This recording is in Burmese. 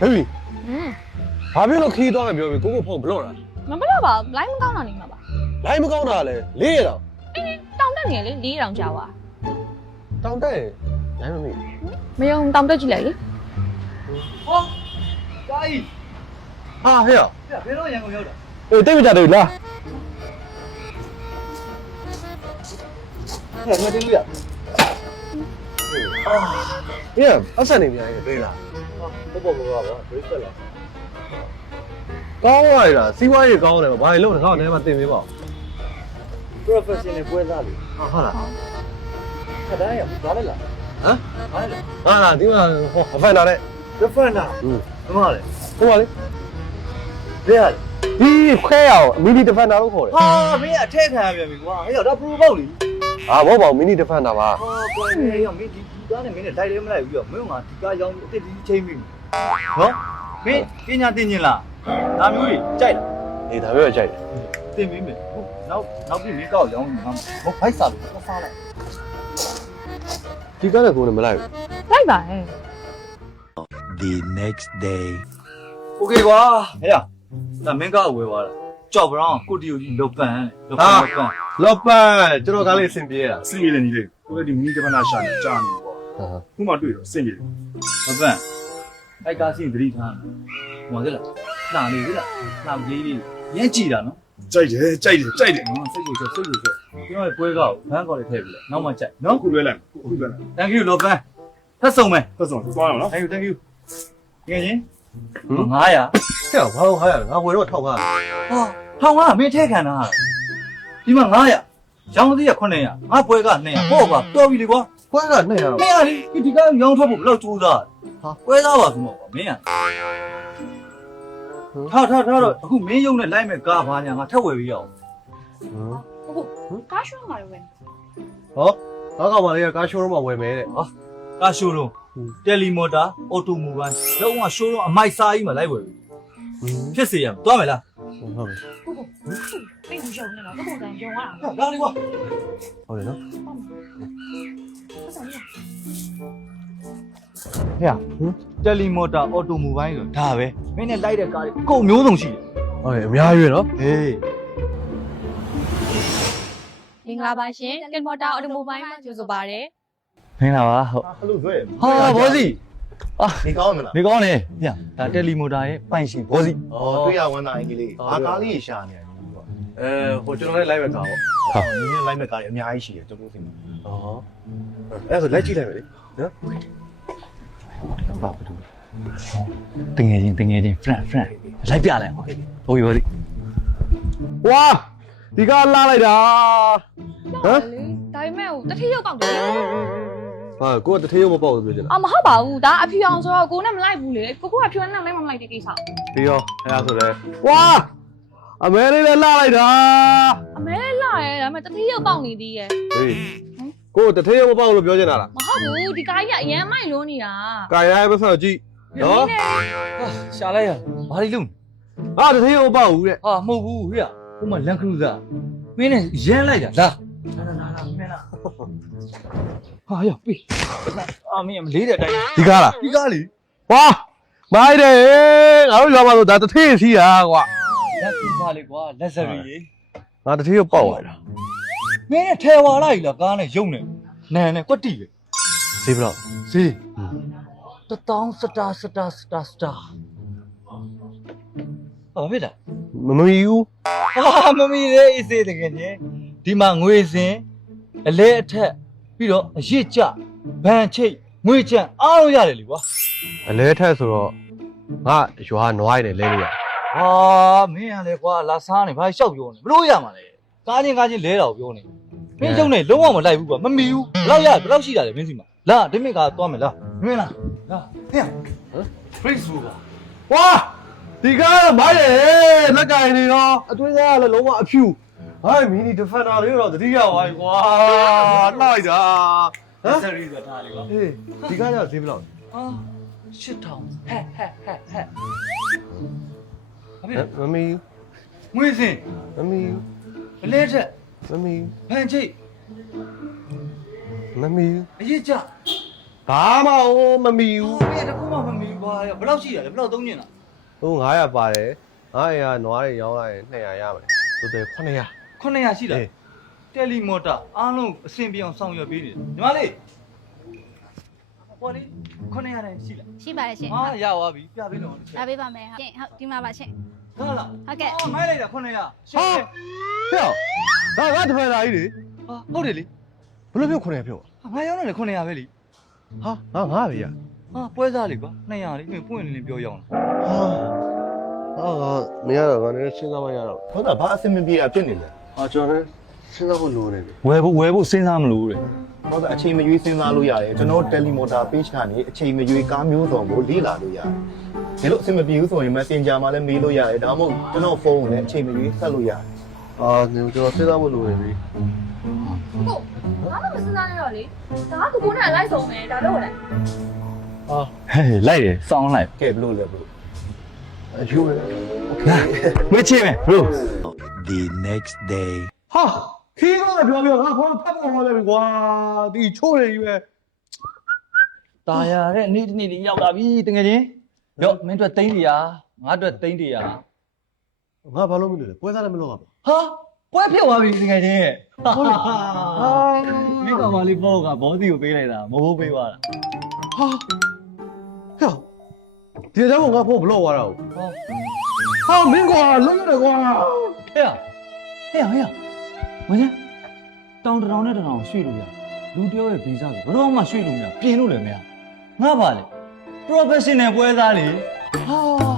baby ဘာဖြစ်လို့ခီးသွားမယ်ပြောပြီးကိုဖုန်းဘလော့တာ မဘလို့ပါလိုင်းမကောင်းတာနေမှာပါ လိုင်းမကောင်းတာလဲလေးရတော့ တောင်တက်နေလေ၄တောင်ကြာပါ တောင်တက်လိုင်းမမိ မယုံတောင်တက်ကြည့်လိုက်လေ ဟောတာကြီး ဟာဟဲ့ရ ဘယ်တော့ရန်ကုန်ရောက်တာ အေးတိတ်မကြတယ်လား ဟဲ့ငါတင်လို့ရ အေးအဆက်နေပြန်ရင်ပြေးလား ဘောဘောဘောဘယ်ဆက်လာ ကောင်းရတာစီးပွားရေးကောင်းတယ်ဘာလို့လဲငါ့ကိုလည်းမတင်ပေးပါဘူး professional ပွဲစားလေ ဟုတ်လား ခဒန်းရဘာလဲလား ဟမ် ဘာလဲ ဟာဒီမှာဟောဖန်တာတဲ့ defender ဘမလဲ ဟုတ်ပါလေ ဘယ်ရလဲ ဒီခွဲရအောင်မီနီဒီဖန်တာလို့ခေါ်တယ် ဟာမင်းအထက်ခံရပြန်ပြီကွာဟဲ့ဒါ pro ပေါက်လေ ဟာဘောပေါ့မီနီဒီဖန်တာပါ ဟာကွာဟဲ့မင်းဒီကားနဲ့မင်းနဲ့တိုက်လည်းမလိုက်ဘူးရောမင်းကဒီကားရောင်းအစ်စ်ကြီးချိန်ပြီနော်မင်းပညာသင်ကျင်လားဒါမျိုးကြီးကြိုက်လား အေးဒါမျိုးကြိုက်တယ် သင်ပြီးမယ်နောက်ပြီးမင်းကောက်ရောင်းနေမှာမဟုတ်ဖိုက်စားလို့စားလိုက် ဒီကားနဲ့ကိုယ်နဲ့မလိုက်ဘူး လိုက်ပါဟဲ့ The next day. โอเคကွာဟဲ့ဒါမင်းကောက်ဝယ်သွားတာကြောက်ဘရောင်းကိုတီယိုကြီးလောက်ပန်လောက်ပန် လော့ပန်ကျွန်တော်ကားလေးအဆင်ပြေရတာ စင်ပြေတယ်ညီလေးကိုလည်းဒီမီနီတပနာရှာနေကြာနေပေါ့ ဟာ ခုမှတွေ့တော့စင်ပြေတယ် လောက်ပန်အဲ့ကားစီသတိထားဟောကလားနာလေးကလားနာကြီးလေးရမ်းကြည့်တာနော် ကြိုက်တယ်စိတ်ကိုချော့ စိတ်ကိုချောကျွန်တော်ရဲ့ပွဲကောက်ဘန်းကောက်လေးထည့်ပြီလေနောက်မှကြိုက်နော် ခုလွဲလိုက်ခုလွဲလိုက် thank you လောက်ပန်ထပ်ဆုံးမယ် သက်ဆောင်သွားအောင်နော် thank you ငယ်ချင်း ဟမ် 900 ဟဲ့ဘာလို့ဟာရငါဝယ်တော့ထောက်ကား ဟောထောင်ကမင်းထဲခံတာဒီမှာ900ရောင်းသေးရ900ငါပွဲက200ပေါ့ကွာတော်ပြီလေကွာ ခွဲကနဲ့ရ မင်းကလေဒီကားရောင်းထွက်ဖို့ဘယ်လောက်ကြိုးစားဟာပွဲစားပါဆိုတော့ကွာမင်းကထားတော့အခုမင်းယုံနဲ့လိုက်မဲ့ကားဘာညာငါထပ်ဝယ်ပြီးရအောင် ဟုတ်ကားရှုံးမှာလည်းဝင် ဟောငါကောင်မလေးကကားရှိုးရုံးမှာဝယ်မယ်တဲ့ ကားရှိုးလုံးတယ်လီမော်တာအော်တိုမိုဘိုင်းလုံးဝရှိုးလုံးအမိုက်စားကြီးမှာလိုက်ဝယ်ပြီဖြစ်စေရမယ်သွားမယ်လား ဟုတ်ပြီ ပိတ်ရုံနဲ့တော့ပုံစံရုံရတာ လာလေကွာ ဟုတ်တယ်နော် ပတ်စံရ ဟဲ့ တယ်လီမော်တာအော်တိုမိုဘိုင်းဆိုဒါပဲမင်းနဲ့လိုက်တဲ့ကားတွေအကုန်မျိုးစုံရှိတယ် ဟုတ်တယ်အများကြီးပဲနော် ဟေး မင်္ဂလာပါရှင်ကင်မော်တာအော်တိုမိုဘိုင်းမှာကြိုဆိုပါရစေ မင်းလာပါဟုတ် အဲ့လိုဆွဲ ဟာဘောစီအာ နေကောင်းမလား နေကောင်းလေညဒါတယ်လီမော်တာရဲ့ပိုင်ရှင်ဘောစီ ဩတွေ့ရဝမ်းသာအင်္ဂလိပ်ဘာကားလေးရှာနေတယ်ပေါ့ ဟိုကျွန်တော်လည်းလိုက်မယ်ကားပေါ့ ဟာနင်းလိုက်မဲ့ကားတွေအများကြီးရှိတယ်ကျွန်တော်သိမှာ ဟောအဲ့ဆိုလိုက်ကြည့်လိုက်မယ်လေနော် ဘာဘူးတငယ်ချင်း friend လိုက်ပြလိုက်ဟုတ်ပြီဘောစီ ဝါဒီကားလာလိုက်တာဟမ် ဒါပေမဲ့ဟိုတတိယပေါက်တယ် ဟာကိုကတထေးရုံမပေါ့ဘူးပြောချင်တာ အာမဟုတ်ပါဘူးဒါအဖြူအောင်ဆိုတော့ကိုနဲ့မလိုက်ဘူးလေကိုကဖြူနဲ့လိုက်မလိုက်တဲ့ကိစ္စ ပြီးရောအဲ့ဒါဆိုလဲဝါအမဲလေးလည်းလာလိုက်တာ အမဲလာရဲဒါပေမဲ့တတိယပေါက်နေသေးရဲ့ ဟေးကိုတထေးရုံမပေါ့လို့ပြောချင်တာလား မဟုတ်ဘူးဒီကားကြီးကအရန်မိုက်လုံးနေတာ ကာရိုင်းပတ်ဆက်ကြည့်နော် ရှာလိုက်ရဘာလို့လုံး ဟာတထေးရုံမပေါ့ဘူးတဲ့ ဟာမဟုတ်ဘူးဟေ့ဟိုမှာလန်ခရူဇာမင်းနဲ့ရမ်းလိုက်တာလာမင်းလားဟာရပြီအာမင်းမလေးတဲ့အတိုင်း ဒီကားလား ဒီကားလေ ဝါမိုက်တယ်ငါတို့ရွာမှာဆိုဒါတထေးစီတာကွာ လက်ပြပါလေကွာလက်စရီလေ ငါတထေးရုံပေါ့သွားတာ မင်းနဲ့ထဲဝါလိုက်လားကားနဲ့ရုံနဲ့နန်နဲ့ကွက်တီပဲ ဈေးဘယ်လောက် ဈေး1000စတာဟာဖြစ်တာ မမီဘူး ဟာမမီလေးအေးစေးတကယ်ကြီးဒီမှာငွေစင်အလဲအထက်ပြီးတော့အရစ်ကြဗန်ချိတ်ငွေချမ်းအားလုံးရတယ်လေကွာ အလဲထက်ဆိုတော့ငါရွာနွားရည်လဲလို့ရ ဟာမင်းကလည်းကွာလာစားနေဘာလျှောက်ပြောနေဘလို့ရမှာလဲကားချင်းလဲတော့ပြောနေမင်းကျုံနေလုံးဝမလိုက်ဘူးကွာမမီဘူးဘလောက်ရဘလောက်ရှိတာလဲမင်းစီမှာလာဒီမစ်ကသွားမယ်လားမင်းလားလာဟဲ့ဟမ် Facebook က ဝါဒီကားမိုက်တယ်လက်ကင်နေတော့အတွင်းသားကလည်းလုံးဝအဖြူဟိုင်းမီနီဒီဖန်တာလေးတော့တတိယဝိုင်းကွာလိုက်တာဟမ် ဆယ်ရီကထားလေကွာ ဟေးဒီကားကဈေးဘယ်လောက် ဟာ8000ဟဲ့အမေ မမီ ငွေစင် မမီ အလဲထက် မမီ ဗန်ချိတ် မမီ အရစ်ကြ ဘာမှမမီဘူး မင်းတကူမှမမီဘူး ကွာဘယ်လောက်ရှိရလဲဘယ်လောက်သုံးကျင်လား ဟို900ပါတယ်900နွားတွေရောင်းလိုက်ရင်200ရမယ်ဆိုတော့900 900ရှိလားတယ်လီမော်တာအားလုံးအဆင်ပြေအောင်ဆောင်ရွက်ပေးနေတယ်ညီမလေးဟိုလေ900တန်းရှိလား ရှိပါတယ်ရှင် ဟာရသွားပြီပြပေးလို့ ဒါပေးပါမယ်ရှင်ဟုတ်ဒီမှာပါရှင် ဟုတ်လား ဟုတ်ကဲ့ မိုက်လိုက်တာ900ရှ ဟာ င်း ဟဲ့ဒါကတဖက်သားကြီးလေ ဟာဟုတ်တယ်လေ ဘယ်လိုပြော900ပြော ငါရောက်တယ်900ပဲလေ ဟာငါပဲရ ဟာပွဲစားလေကွာ200လေမင်းပွင့်လင်းလင်းပြောရအောင် ဟာမရတော့ငါလည်းစဉ်းစားမရတော့ ဟုတ်တာဘာအဆင်မပြေအဖြစ်နေလဲ ဟာကျွန်တော်လည်းစဉ်းစားဖို့လိုနေပြီ ဝယ်ဖို့စဉ်းစားမလို့တဲ့ ဟုတ်တာအချိန်မရွေးစဉ်းစားလို့ရတယ်ကျွန်တော်တယ်လီမော်တာ page ကနေအချိန်မရွေးကားမျိုးစုံကိုလေ့လာလို့ရတယ်ဒီလိုအဆင်မပြေဘူးဆိုရင် Messenger မှာလည်းမေးလို့ရတယ်ဒါမှမဟုတ်ကျွန်တော်ဖုန်းကိုလည်းအချိန်မရွေးဆက်လို့ရတယ် အာကျွန်တော်စဉ်းစားဖို့လိုနေပြီ ကိုဘာမှမစဉ်းစားနဲ့တော့လေဒါကကိုနဲ့လိုက်ဆုံးမယ်ဒါတော့လေ ဟာ ဟဲ့လိုက်တယ်စောင်းလိုက် ကဲဘလို့လဲဘလို့ အယူရ ဝေးချင်မယ် bro The next day. ဟာခီးတော့ပြောငါဖုန်းဖတ်ဖို့ဟောတယ်ကွာဒီချိုးနေပြီပဲ ตายရတဲ့နေ့တစ်နေ့တွေရောက်လာပြီတကယ်ချင်းရော့မင်းတို့သိန်းတရာငါတို့သိန်းတရာ ငါဘာလို့မလုပ်လဲပွဲစားလည်းမလုပ်ပါဘူး ဟာပွဲဖြစ်သွားပြီတကယ်ချင်း ဟုတ်လားဟာ မင်းကောင်မလေးဘောကဘောစီကိုပေးလိုက်တာမဟုတ်ပေးသွားတာ ဟာဒီကြောင့်ငါဖုန်းဘလော့သွားတာ ဟော ဟာမင်းကွာလွတ်ရတယ်ကွာ ဟဲ့မင်းတောင်တောင်နဲ့တောင်ရွှေ့လို့ရလူတယောက်ရဲ့ဗီဇဆိုဘယ်တော့မှရွှေ့လို့မရပြင်လို့လည်းမရငါပါလေ professional ပွဲသားလေ ဟာ